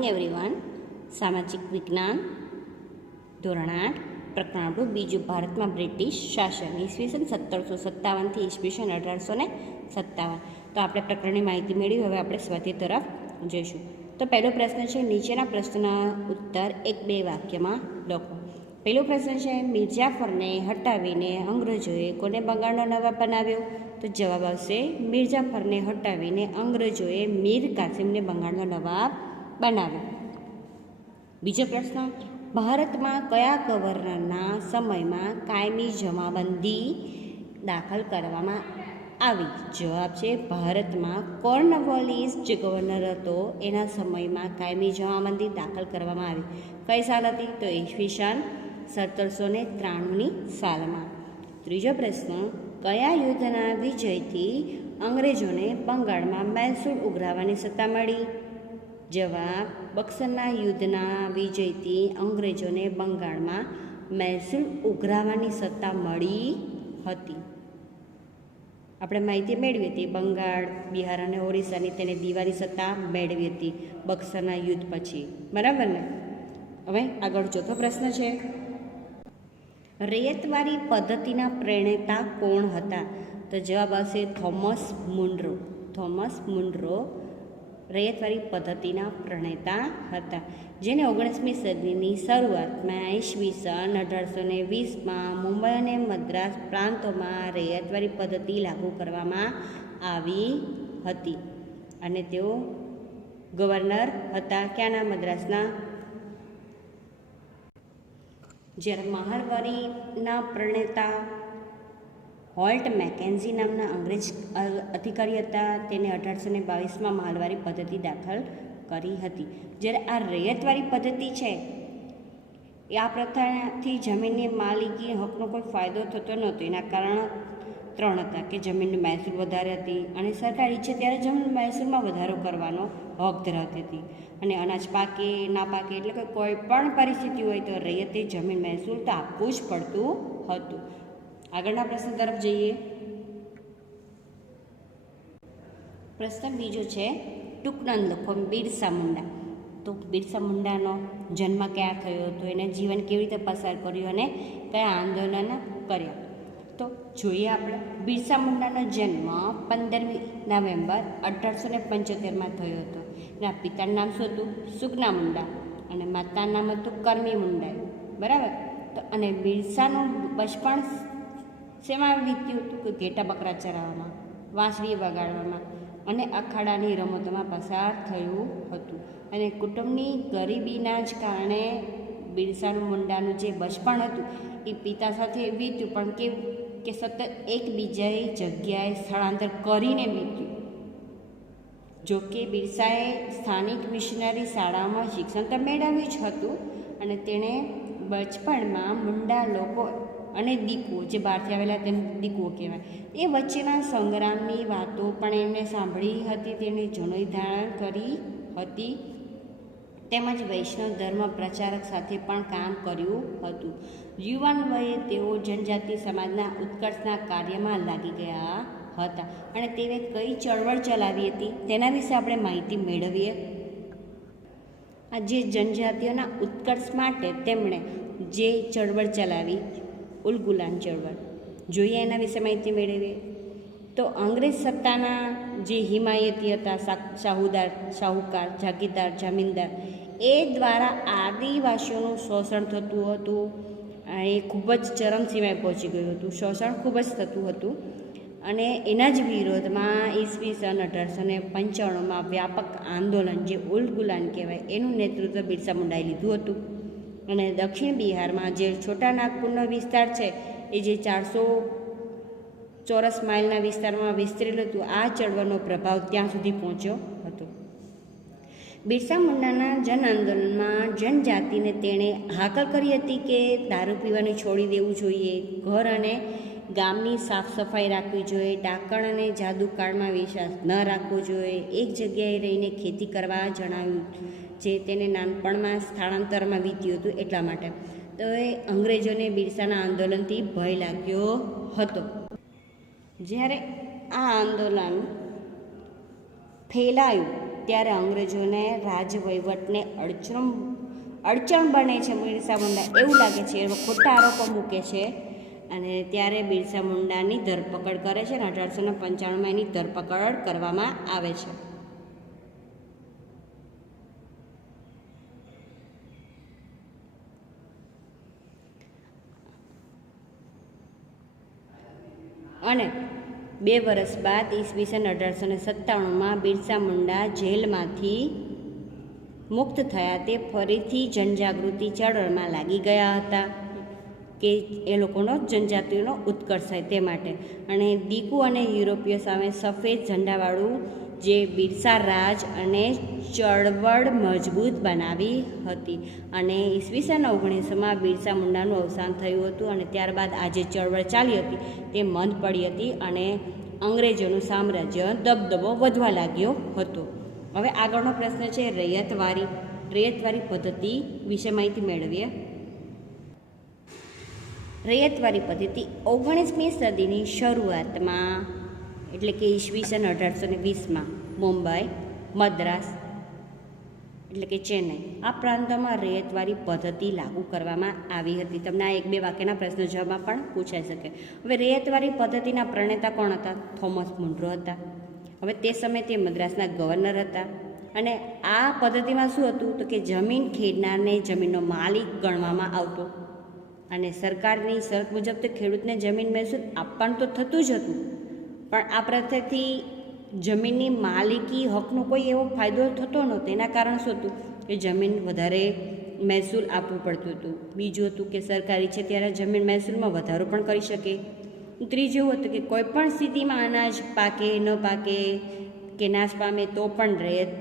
Morning everyone. સામાજિક વિજ્ઞાન ધોરણ 8 પ્રકરણ આપણું બીજું, ભારતમાં બ્રિટિશ શાસન ઈસવીસન 1757 ઈસવીસન 1857. તો આપણે પ્રકરણની માહિતી મેળવી. હવે આપણે સ્વાધ્યાય તરફ જઈશું. તો પહેલો પ્રશ્ન છે, નીચેના પ્રશ્નના ઉત્તર 1-2 વાક્યમાં લખો. પહેલો પ્રશ્ન છે, મિર્જાફરને હટાવીને અંગ્રેજોએ કોને બંગાળનો નવાબ બનાવ્યો? તો જવાબ આવશે, મિર્જાફરને હટાવીને અંગ્રેજોએ મીર કાસિમને બંગાળનો નવાબ બનાવ્યો. બીજો પ્રશ્ન, ભારતમાં કયા ગવર્નરના સમયમાં કાયમી જમાબંધી દાખલ કરવામાં આવી? જવાબ છે, ભારતમાં કોર્નવાલિસ જે ગવર્નર હતો એના સમયમાં કાયમી જમાબંધી દાખલ કરવામાં આવી. કઈ સાલ હતી? તો ઈસવીસન 1793ની સાલમાં. ત્રીજો પ્રશ્ન, કયા યુદ્ધના વિજયથી અંગ્રેજોને બંગાળમાં મહેસૂલ ઉઘરાવવાની સત્તા મળી? જવાબ, બક્સરના યુદ્ધના વિજયથી અંગ્રેજોને બંગાળમાં મહેસૂલ ઉઘરાવવાની સત્તા મળી હતી. આપણે માહિતી મેળવી હતી, બંગાળ, બિહાર અને ઓરિસ્સાની તેને દીવાની સત્તા મેળવી હતી બક્સરના યુદ્ધ પછી. બરાબર ને? હવે આગળ ચોથો પ્રશ્ન છે, રૈયતવારી પદ્ધતિના પ્રણેતા કોણ હતા? તો જવાબ આવશે Thomas Munro. Thomas Munro Ryotwari પદ્ધતિના પ્રણેતા હતા, જેને 19મી સદીની શરૂઆતમાં ઈસવીસન 1820માં મુંબઈ અને મદ્રાસ પ્રાંતોમાં રૈયતવારી પદ્ધતિ લાગુ કરવામાં આવી હતી. અને તેઓ ગવર્નર હતા ક્યાંના? મદ્રાસના. જ્યારે મહાલવારીના પ્રણેતા હોલ્ટ મેકેન્ઝી નામના અંગ્રેજ અધિકારી હતા, તેને 1822માં મહાલવારી પદ્ધતિ દાખલ કરી હતી. જ્યારે આ રૈયતવારી પદ્ધતિ છે એ આ પ્રથાથી જમીનની માલિકી હકનો કોઈ ફાયદો થતો નહોતો. એના કારણ 3 હતા કે જમીનની મહેસૂલ વધારે હતી અને સરકાર ઈચ્છે ત્યારે જમીન મહેસૂલમાં વધારો કરવાનો હક ધરાવતી હતી. અને અનાજ પાકે ના પાકે એટલે કે કોઈ પણ પરિસ્થિતિ હોય તો રૈયતે જમીન મહેસૂલ તો આપવું જ પડતું હતું. આગળના પ્રશ્ન તરફ જઈએ. પ્રશ્ન બીજો છે, ટૂંકનોંધ લખો. બિરસા મુંડા. તો બિરસા મુંડાનો જન્મ ક્યાં થયો હતો, એને જીવન કેવી રીતે પસાર કર્યું અને કયા આંદોલન કર્યા? તો જોઈએ આપણે. બિરસા મુંડાનો જન્મ 15મી નવેમ્બર 1875માં થયો હતો. એના પિતાનું નામ શું હતું? સુગના મુંડા. અને માતાનું નામ હતું કરમી મુંડા. બરાબર? તો અને બિરસાનું બચપણ શેમાં વીત્યું હતું? કે ઘેટા બકરા ચરાવવામાં, વાંસળી વગાડવામાં અને અખાડાની રમતોમાં પસાર થયું હતું. અને કુટુંબની ગરીબીના જ કારણે બિરસા મુંડાનું જે બચપણ હતું એ પિતા સાથે વીત્યું, પણ કેવું કે સતત એકબીજાએ જગ્યાએ સ્થળાંતર કરીને વીત્યું. જોકે બિરસાએ સ્થાનિક મિશનરી શાળામાં શિક્ષણ તો મેળવ્યું જ હતું અને તેણે બચપણમાં મુંડા લોકો અને દીકુઓ, જે બહારથી આવેલા તેને દીકુઓ કહેવાય, એ વચ્ચેના સંગ્રામની વાતો પણ એમણે સાંભળી હતી. તેને જનોઈ ધારણ કરી હતી, તેમજ વૈષ્ણવ ધર્મ પ્રચારક સાથે પણ કામ કર્યું હતું. યુવાન વયે તેઓ જનજાતિ સમાજના ઉત્કર્ષના કાર્યમાં લાગી ગયા હતા. અને તેણે કઈ ચળવળ ચલાવી હતી તેના વિશે આપણે માહિતી મેળવીએ. આ જે જનજાતિઓના ઉત્કર્ષ માટે તેમણે જે ચળવળ ચલાવી, ઉલગુલાન ચળવળ, જોઈએ એના વિશે માહિતી મેળવીએ. તો અંગ્રેજ સત્તાના જે હિમાયતી હતા, શાહુકાર, જાગીરદાર, જમીનદાર, એ દ્વારા આદિવાસીઓનું શોષણ થતું હતું. એ ખૂબ જ ચરમસીમાએ પહોંચી ગયું હતું. શોષણ ખૂબ જ થતું હતું. અને એના જ વિરોધમાં ઈસવીસન 1895માં વ્યાપક આંદોલન, જે ઉલગુલાન કહેવાય, એનું નેતૃત્વ બિરસા મુંડાએ લીધું હતું. અને દક્ષિણ બિહારમાં જે છોટા નાગપુરનો વિસ્તાર છે, એ જે 400 ચોરસ માઇલના વિસ્તારમાં વિસ્તરેલું હતું, આ ચળવળનો પ્રભાવ ત્યાં સુધી પહોંચ્યો હતો. બિરસા મુંડાના જન આંદોલનમાં જનજાતિને તેણે હાકલ કરી હતી કે દારૂ પીવાનું છોડી દેવું જોઈએ, ઘર અને ગામની સાફ સફાઈ રાખવી જોઈએ, ડાકણ અને જાદુકાળમાં વિશ્વાસ ન રાખવો જોઈએ, એક જગ્યાએ રહીને ખેતી કરવા જણાવ્યું, જે તેને નાનપણમાં સ્થળાંતરમાં વીત્યું હતું એટલા માટે. તો એ અંગ્રેજોને બિરસાના આંદોલનથી ભય લાગ્યો હતો. જ્યારે આ આંદોલન ફેલાયું ત્યારે અંગ્રેજોને રાજ વહીવટને અડચણ બને છે બિરસા મુંડા એવું લાગે છે, એનો ખોટા આરોપો મૂકે છે. અને ત્યારે બિરસા મુંડાની ધરપકડ કરે છે અને 1895 એની ધરપકડ કરવામાં આવે છે. અને 2 વર્ષ બાદ ઈસવીસન 1897માં બિરસા મુંડા જેલમાંથી મુક્ત થયા. તે ફરીથી જનજાગૃતિ ચળવળમાં લાગી ગયા હતા કે એ લોકોનો જનજાતિનો ઉત્કર્ષ થાય તે માટે. અને દીકુ અને યુરોપીય સામે સફેદ ઝંડાવાળું જે બિરસા રાજ અને ચળવળ મજબૂત બનાવી હતી. અને ઈસવીસન 1900માં બિરસા મુંડાનું અવસાન થયું હતું અને ત્યારબાદ આ જે ચળવળ ચાલી હતી તે મંદ પડી હતી અને અંગ્રેજોનું સામ્રાજ્ય દબદબો વધવા લાગ્યો હતો. હવે આગળનો પ્રશ્ન છે રૈયતવારી પદ્ધતિ વિશે માહિતી મેળવીએ. રૈયતવારી પદ્ધતિ 19મી સદીની શરૂઆતમાં એટલે કે ઈસવીસન 1820માં મુંબઈ, મદ્રાસ એટલે કે ચેન્નઈ આ પ્રાંતોમાં રૈયતવારી પદ્ધતિ લાગુ કરવામાં આવી હતી. તમને આ 1-2 વાક્યના પ્રશ્નો જવાબમાં પણ પૂછાઈ શકે. હવે રૈયતવારી પદ્ધતિના પ્રણેતા કોણ હતા? થોમસ મુનરો હતા. હવે તે સમયે તે મદ્રાસના ગવર્નર હતા. અને આ પદ્ધતિમાં શું હતું તો કે જમીન ખેડનારને જમીનનો માલિક ગણવામાં આવતો અને સરકારની શરત મુજબ તો ખેડૂતને જમીન મહેસૂલ આપવાનું તો થતું જ હતું, પણ આ પ્રથાથી જમીનની માલિકી હકનો કોઈ એવો ફાયદો થતો નહોતો. એના કારણ શું હતું કે જમીન વધારે મહેસૂલ આપવું પડતું હતું. બીજું હતું કે સરકારી છે ત્યારે જમીન મહેસૂલમાં વધારો પણ કરી શકે. ત્રીજું હતું કે કોઈ પણ સ્થિતિમાં અનાજ પાકે ન પાકે કે નાશ પામે તો પણ રૈયત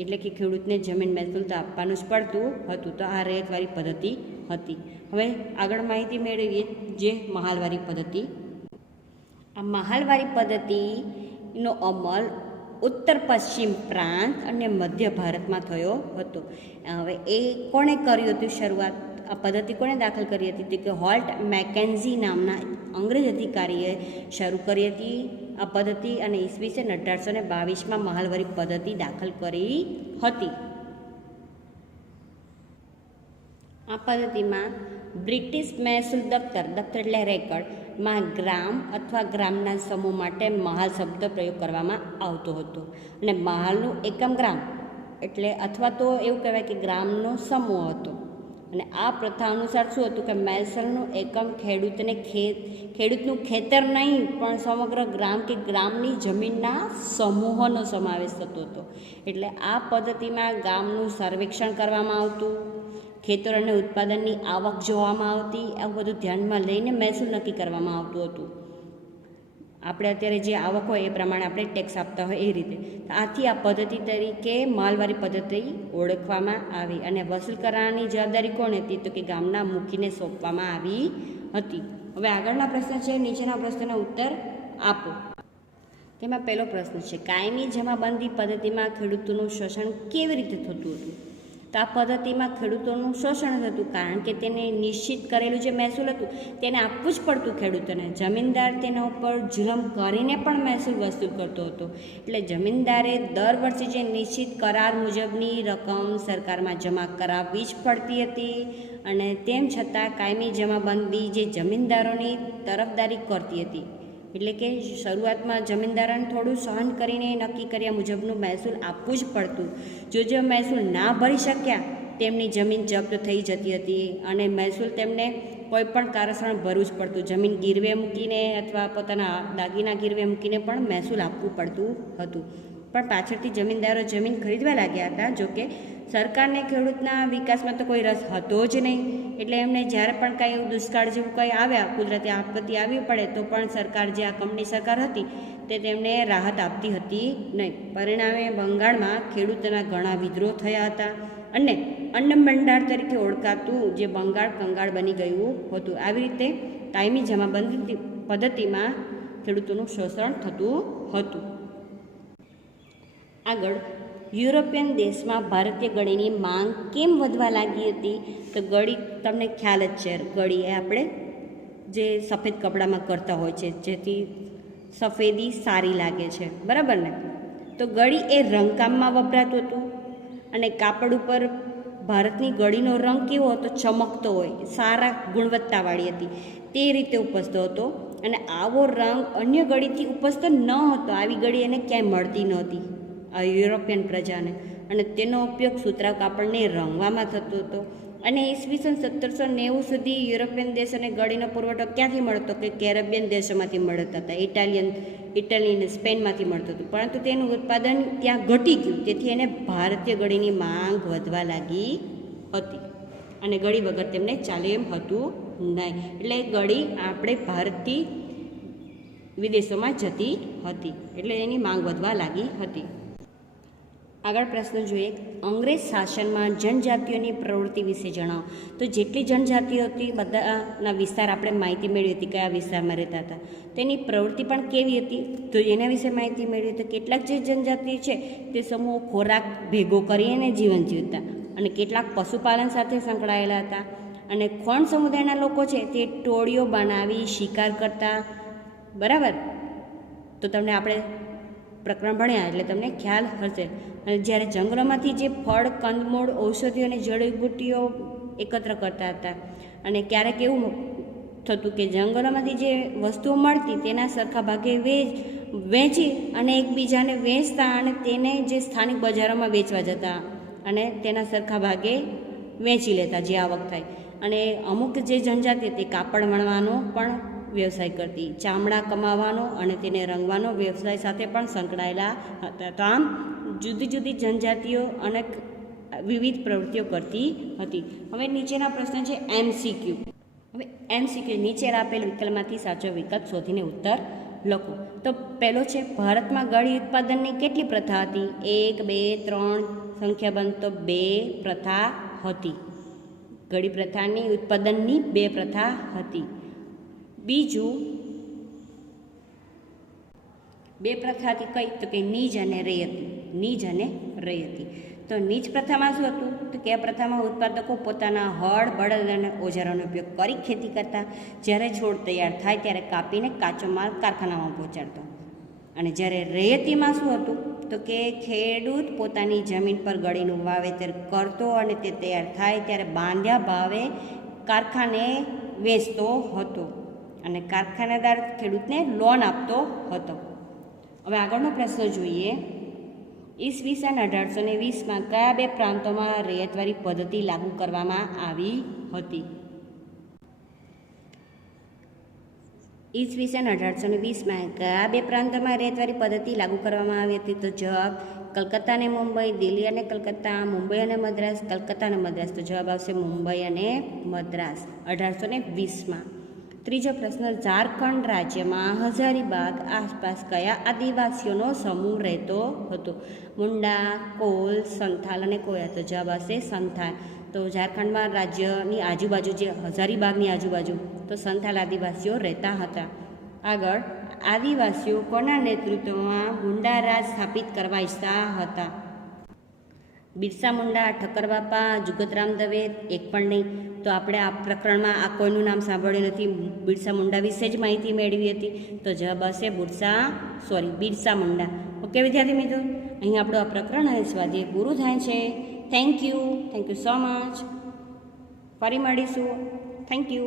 એટલે કે ખેડૂતને જમીન મહેસૂલ તો આપવાનું જ પડતું હતું. તો આ રૈયતવારી પદ્ધતિ હતી. હવે આગળ માહિતી મેળવીએ જે મહાલવારી પદ્ધતિ. આ મહાલવારી પદ્ધતિનો અમલ ઉત્તર પશ્ચિમ પ્રાંત અને મધ્ય ભારતમાં થયો હતો. હવે એ કોણે કર્યું હતું શરૂઆત? આ પદ્ધતિ કોણે દાખલ કરી હતી? તો કે હોલ્ટ મેકેન્ઝી નામના અંગ્રેજ અધિકારીએ શરૂ કરી હતી આ પદ્ધતિ અને ઈસવીસન 1822માં મહાલવારી પદ્ધતિ દાખલ કરી હતી. આ પદ્ધતિમાં બ્રિટિશ મહેસૂલ દફતર એટલે રેકર્ડમાં ગ્રામ અથવા ગ્રામના સમૂહ માટે મહાલ શબ્દ પ્રયોગ કરવામાં આવતો હતો. અને મહાલનું એકમ ગ્રામ એટલે અથવા તો એવું કહેવાય કે ગ્રામનો સમૂહ હતો. અને આ પ્રથા અનુસાર શું હતું કે મહેસૂલનું એકમ ખેડૂતનું ખેતર નહીં પણ સમગ્ર ગ્રામ કે ગ્રામની જમીનના સમૂહોનો સમાવેશ થતો હતો. એટલે આ પદ્ધતિમાં ગામનું સર્વેક્ષણ કરવામાં આવતું, ખેતરો અને ઉત્પાદનની આવક જોવામાં આવતી, આવું બધું ધ્યાનમાં લઈને મહેસૂલ નક્કી કરવામાં આવતું હતું. આપણે અત્યારે જે આવક હોય એ પ્રમાણે આપણે ટેક્સ આપતા હોય એ રીતે. આથી આ પદ્ધતિ તરીકે મહાલવારી પદ્ધતિ ઓળખવામાં આવી. અને વસૂલ કરવાની જવાબદારી કોણ હતી? તો કે ગામના મુખીને સોંપવામાં આવી હતી. હવે આગળના પ્રશ્ન છે નીચેના પ્રશ્નનો ઉત્તર આપો. તેમાં પહેલો પ્રશ્ન છે કાયમી જમાબંધી પદ્ધતિમાં ખેડૂતોનું શોષણ કેવી રીતે થતું હતું? તો આ પદ્ધતિમાં ખેડૂતોનું શોષણ થતું કારણ કે તેને નિશ્ચિત કરેલું જે મહેસૂલ હતું તેને આપવું જ પડતું ખેડૂતોને. જમીનદાર તેના ઉપર જુલમ કરીને પણ મહેસૂલ વસૂલ કરતો હતો. એટલે જમીનદારે દર વર્ષે જે નિશ્ચિત કરાર મુજબની રકમ સરકારમાં જમા કરાવવી જ પડતી હતી. અને તેમ છતાં કાયમી જમાબંધી જે જમીનદારોની તરફદારી કરતી હતી. એટલે કે શરૂઆતમાં જમીનદારોને થોડું સહન કરીને નક્કી કર્યા મુજબનું મહેસૂલ આપવું જ પડતું. જો મહેસૂલ ના ભરી શક્યા તેમની જમીન જપ્ત થઈ જતી હતી અને મહેસૂલ તેમને કોઈ પણ કારણસર ભરવું જ પડતું. જમીન ગીરવે મૂકીને અથવા પોતાના દાગીના ગીરવે મૂકીને પણ મહેસૂલ આપવું પડતું હતું. પણ પાછળથી જમીનદારો જમીન ખરીદવા લાગ્યા હતા. જોકે સરકારને ખેડૂતના વિકાસમાં તો કોઈ રસ હતો જ નહીં. એટલે એમને જ્યારે પણ કાંઈ એવું દુષ્કાળ જેવું કંઈ આવ્યા, કુદરતી આપત્તિ આવી પડે તો પણ સરકાર જે આ કંપની સરકાર હતી તે તેમને રાહત આપતી હતી નહીં. પરિણામે બંગાળમાં ખેડૂતોના ઘણા વિદ્રોહ થયા હતા અને અન્ન ભંડાર તરીકે ઓળખાતું જે બંગાળ કંગાળ બની ગયું હતું. આવી રીતે કાયમી જમાબંધી પદ્ધતિમાં ખેડૂતોનું શોષણ થતું હતું. આગળ યુરોપિયન દેશમાં ભારતીય ગળીની માંગ કેમ વધવા લાગી હતી? તો ગળી તમને ખ્યાલ જ છે, ગળી એ આપણે જે સફેદ કપડામાં કરતા હોય છે જેથી સફેદી સારી લાગે છે, બરાબર ને? તો ગળી એ રંગકામમાં વપરાતું હતું અને કાપડ ઉપર ભારતની ગળીનો રંગ કેવો હતો? ચમકતો હોય, સારા ગુણવત્તાવાળી હતી, તે રીતે ઉપજતો હતો. અને આવો રંગ અન્ય ગળીથી ઉપજતો ન હતો. આવી ગળી એને ક્યાંય મળતી નહોતી આ યુરોપિયન પ્રજાને. અને તેનો ઉપયોગ સુતરાઉ કાપડને રંગવામાં થતો હતો. અને ઈસવીસન 1790 સુધી યુરોપિયન દેશોને ગળીનો પુરવઠો ક્યાંથી મળતો? કે કેરેબિયન દેશોમાંથી મળતા હતા. ઇટાલી અને સ્પેનમાંથી મળતું હતું. પરંતુ તેનું ઉત્પાદન ત્યાં ઘટી ગયું. તેથી એને ભારતીય ગળીની માંગ વધવા લાગી હતી અને ગળી વગર તેમને ચાલે એમ હતું નહીં. એટલે ગળી આપણે ભારતથી વિદેશોમાં જતી હતી, એટલે એની માંગ વધવા લાગી હતી. આગળ પ્રશ્ન જોઈએ. અંગ્રેજ શાસનમાં જનજાતિઓની પ્રવૃત્તિ વિશે જણાવો. તો જેટલી જનજાતિઓ હતી બધાના વિસ્તાર આપણે માહિતી મેળવી હતી, કયા વિસ્તારમાં રહેતા હતા, તેની પ્રવૃત્તિ પણ કેવી હતી તો એના વિશે માહિતી મેળવી. તો કેટલાક જે જનજાતિ છે તે સમૂહ ખોરાક ભેગો કરીને જીવન જીવતા અને કેટલાક પશુપાલન સાથે સંકળાયેલા હતા. અને ખોણ સમુદાયના લોકો છે તે ટોળીઓ બનાવી શિકાર કરતા. બરાબર, તો તમને આપણે પ્રકરણ ભણ્યા એટલે તમને ખ્યાલ હશે. અને જ્યારે જંગલોમાંથી જે ફળ, કંદમૂળ, ઔષધિઓ અને જડીબુટ્ટીઓ એકત્ર કરતા હતા. અને ક્યારેક એવું થતું કે જંગલોમાંથી જે વસ્તુઓ મળતી તેના સરખા ભાગે વેચી અને એકબીજાને વેચતા અને તેને જે સ્થાનિક બજારોમાં વેચવા જતા અને તેના સરખા ભાગે વેચી લેતા જે આવક થાય. અને અમુક જે જનજાતિ હતી કાપડ વણવાનો પણ વ્યવસાય કરતી, ચામડા કમાવાનો અને તેને રંગવાનો વ્યવસાય સાથે પણ સંકળાયેલા હતા. તો આમ જુદી જુદી જનજાતિઓ અને વિવિધ પ્રવૃત્તિઓ કરતી હતી. હવે નીચેના પ્રશ્ન છે MCQ. હવે MCQ નીચે આપેલ વિકલ્પમાંથી સાચો વિકલ્પ શોધીને ઉત્તર લખો. તો પહેલો છે ભારતમાં ગળી ઉત્પાદનની કેટલી પ્રથા હતી? 1, 2, 3, સંખ્યાબંધ તો 2 પ્રથા હતી. ગળી પ્રથાની ઉત્પાદનની 2 પ્રથા હતી. બીજું, 2 પ્રથા હતી કઈ? તો કે નીજ અને રૈયતી. નીજ અને રૈયતી. તો નીજ પ્રથામાં શું હતું? તો કે આ પ્રથામાં ઉત્પાદકો પોતાના હળ, બળદ અને ઓજારોનો ઉપયોગ કરી ખેતી કરતા. જ્યારે છોડ તૈયાર થાય ત્યારે કાપીને કાચો માલ કારખાનામાં પહોંચાડતો. અને જ્યારે રૈયતીમાં શું હતું? તો કે ખેડૂત પોતાની જમીન પર ગળીનું વાવેતર કરતો અને તે તૈયાર થાય ત્યારે બાંધ્યા ભાવે કારખાને વેચતો હતો અને કારખાનેદાર ખેડૂતને લોન આપતો હતો. હવે આગળનો પ્રશ્ન જોઈએ. ઈસવીસન 1820માં કયા 2 પ્રાંતોમાં રૈયતવારી પદ્ધતિ લાગુ કરવામાં આવી હતી? ઈસવીસન 1820માં કયા 2 પ્રાંતોમાં રૈયતવારી પદ્ધતિ લાગુ કરવામાં આવી હતી? તો જવાબ કલકત્તા અને મુંબઈ, દિલ્હી અને કલકત્તા, મુંબઈ અને મદ્રાસ, કલકત્તા અને મદ્રાસ. તો જવાબ આવશે મુંબઈ અને મદ્રાસ 1820માં. ત્રીજો પ્રશ્ન, ઝારખંડ રાજ્યમાં હજારીબાગ આસપાસ કયા આદિવાસીઓનો સમૂહ રહેતો હતો? મુંડા, કોલ, સંથાલ અને કોયા. તો જવાબ આવશે સંથાલ. તો ઝારખંડમાં રાજ્યની આજુબાજુ જે હજારીબાગની આજુબાજુ તો સંથાલ આદિવાસીઓ રહેતા હતા. આગળ, આદિવાસીઓ કોના નેતૃત્વમાં મુંડા રાજ સ્થાપિત કરવા ઈચ્છતા હતા? બિરસા મુંડા, ઠક્કર બાપા, જુગતરામ દવે, એક પણ નહીં. તો આપણે આ પ્રકરણમાં આ કોઈનું નામ સાંભળ્યું નથી. બિરસા મુંડા વિશે જ માહિતી મેળવી હતી. તો જવાબ હશે બિરસા મુંડા. ઓકે વિદ્યાર્થી મિત્રો, અહીં આપણું આ પ્રકરણ અને સ્વાધ્યાય પૂરું થાય છે. Thank you so much. ફરી મળીશું. Thank you.